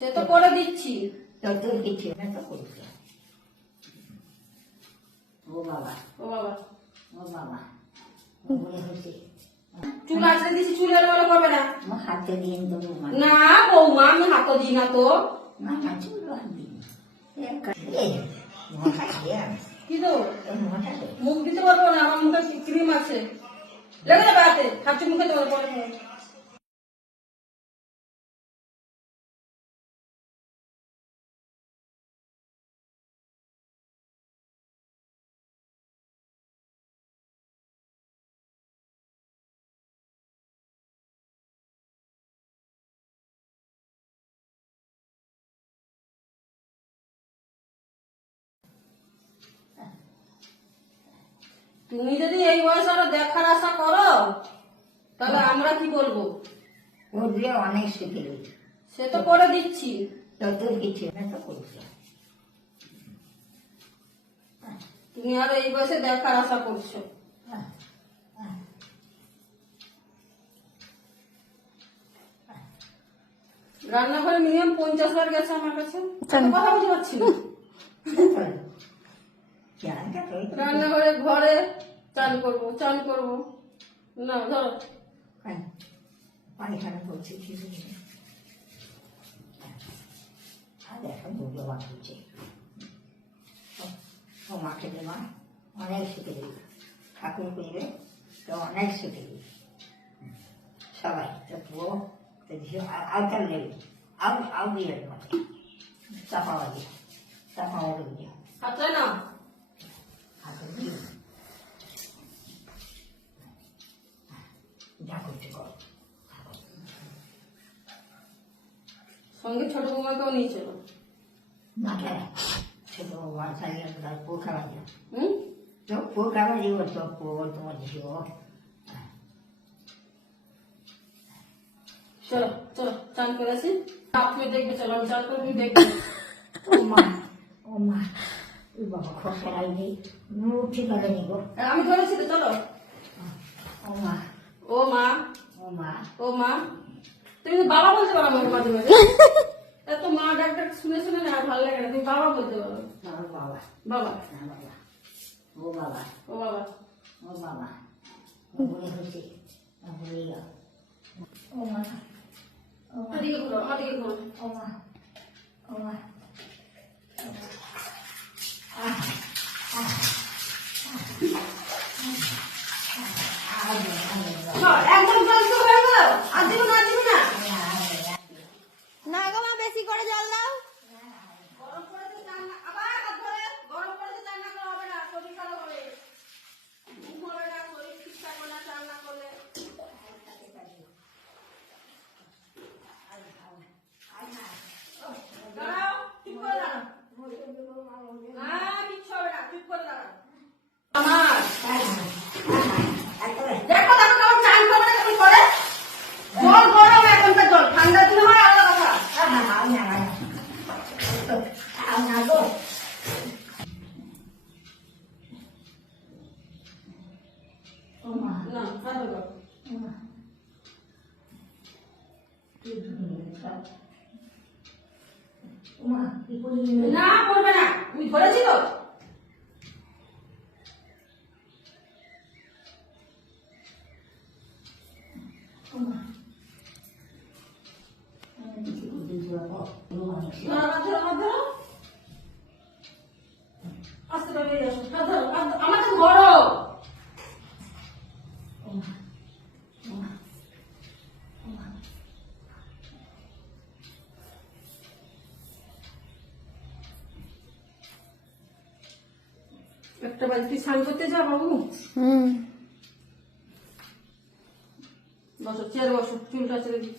সে তো করে দিচ্ছি। যত কিছু না তো করছে। ও বাবা, ও বাবা, ও বাবা, মনে হচ্ছে চুল আসলে দিচ্ছি, চুল এলোমেলো করবে না। আমার হাতে দিয়ে দেবো মা। না বৌমা, আমি হাতও দিই না তো। না না, চুল হাত দিই কি তো মুখ দিতে পারবো না, আমার মুখে ক্রিম আছে। লেগে যাবে হাতে, খাচ্ছি মুখে দেবো পরে। তুমি যদি এই বয়সে আরো দেখার আশা করো তাহলে আমরা কি বলবো? করলে অনেক শিখে গেছি। সে তো করে দিচ্ছি। যত কিছু না তো করছে। তুমি আরো এই বয়সে দেখার আশা করছো। রান্নাঘরে মিনিমাম 50 বার গেছে আমার কাছে, কথা বলতে পারছি না। রান্নাঘরে ঘরে চান করবো না ধরো পানি খারাপ করছে কিছু আর এখন দুটো বাদ হচ্ছে। ও মাকে দেওয়া অনেক শিখে দিল, ঠাকুর করবে তো অনেক শিখে দিল সবাই। তো পুরো আউটার নেবে আউ দিয়ে চাপাওয়া দিয়ে চাপাওয়া দিয়ে হাতে না হাতে দিয়ে যা করতে করো। সঙ্গে ছোট বৌমাকেও নিয়ে চলো। না কেন ছোট বাবা চালিয়ে তার পোখাবা দিও। হুম, তো পোখাবা দিব তো তোমার দিও। চলো চলো চান করে আসি। আপনি দেখবে, চলো আমি চান করে তুমি দেখবে। ও মা, ও মা, ওই বাবা খসড়াই নেই, উঠে গেলে নিব। আমি ধরেছি তো, চলো। ও মা, ও মা, ও মা, ও মা, তুমি তো বাবা বলতে পারো আমাকে মাঝে মাঝে। এত মা ডাক্তার শুনে শুনে না ভালো লাগে না, তুমি বাবা বলতে পারো। আমার বাবা, বাবা, না বাবা, ও বাবা, ও বাবা, ও বাবা, মনে হচ্ছে ভুলে গেল। ও মা, ও মা, আমাদিকে ঘুরো, আমাদিকে ঘুরো। ও মা, ও মা, একদম জল তো হয়ে গেল, আর দিব না, দিব না। না গো মা, বেশি করে জল দাও। গরম করেছে চান না, আবার হাত ধরে গরম করেছে চান না করলে হবে না, শরীর খারাপ হবে। ঘুম হবে না, শরীর ঠিকঠাক হবে না চান না করলে। দাঁড়াও, ঠিক করে দাঁড়াও। না, কিচ্ছু হবে না, ঠিক করে দাঁড়াও। আমার দেখো দেখো কেমন চান করবে না, কেমন করে। জল গরম, এখনকার জল ঠান্ডা দিলে হয় আলাদা কথা। না, ভালো গো। না করবে না, তুমি ধরেছি তো। না, হাত ধরো, হাত ধরো। আস্তে করে বেরিয়ে আসো, হাত ধরো, হাত ধরো। আমার তো গরম। একটা বালতি স্নান করতে যা বাবু। বসো, চেয়ারে বসো, চুলটা ছেড়ে দিই।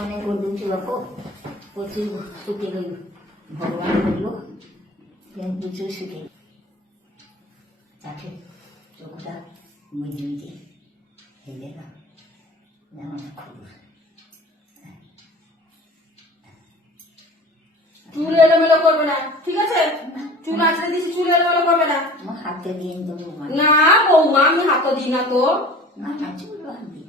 অনেক রোদ বাপু, প্রচুর শুকিয়ে গেল। ভগবান বললো প্রচুর শুকিয়ে তাকে চোখটা মুজে মুজে হেলে না যেমন খবর। চুল এলোমেলো করবে না, ঠিক আছে? চুল আসলে দিচ্ছি, চুল এলোমেলো করবে না। আমার হাতে দিয়ে দেবো মা। না বৌমা, আমি হাতও দিই না তো। না না, চুল হাত দিই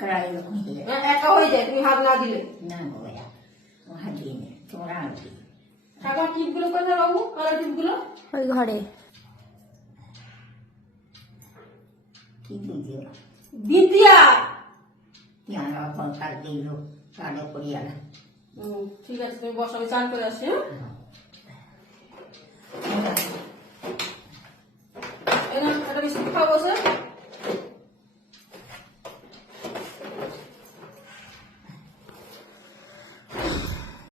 করা এরকম হয়ে যায়। একা হয়ে যায় তুমি হাত না দিলে। না গো ভাইয়া, ও হাত দিয়ে নে, তোমরা আর কি ঠাকুমার টিপগুলো কোথায় বাবু? কালার টিপগুলো ওই ঘরে। কি দিদিও বিদ্যা। জানা কার দিল কানে করিয়া না। ঠিক আছে তুমি বসো, আমি চান করে আসছি। হ্যাঁ, এটা বিস্কুট খাওয়া বসে।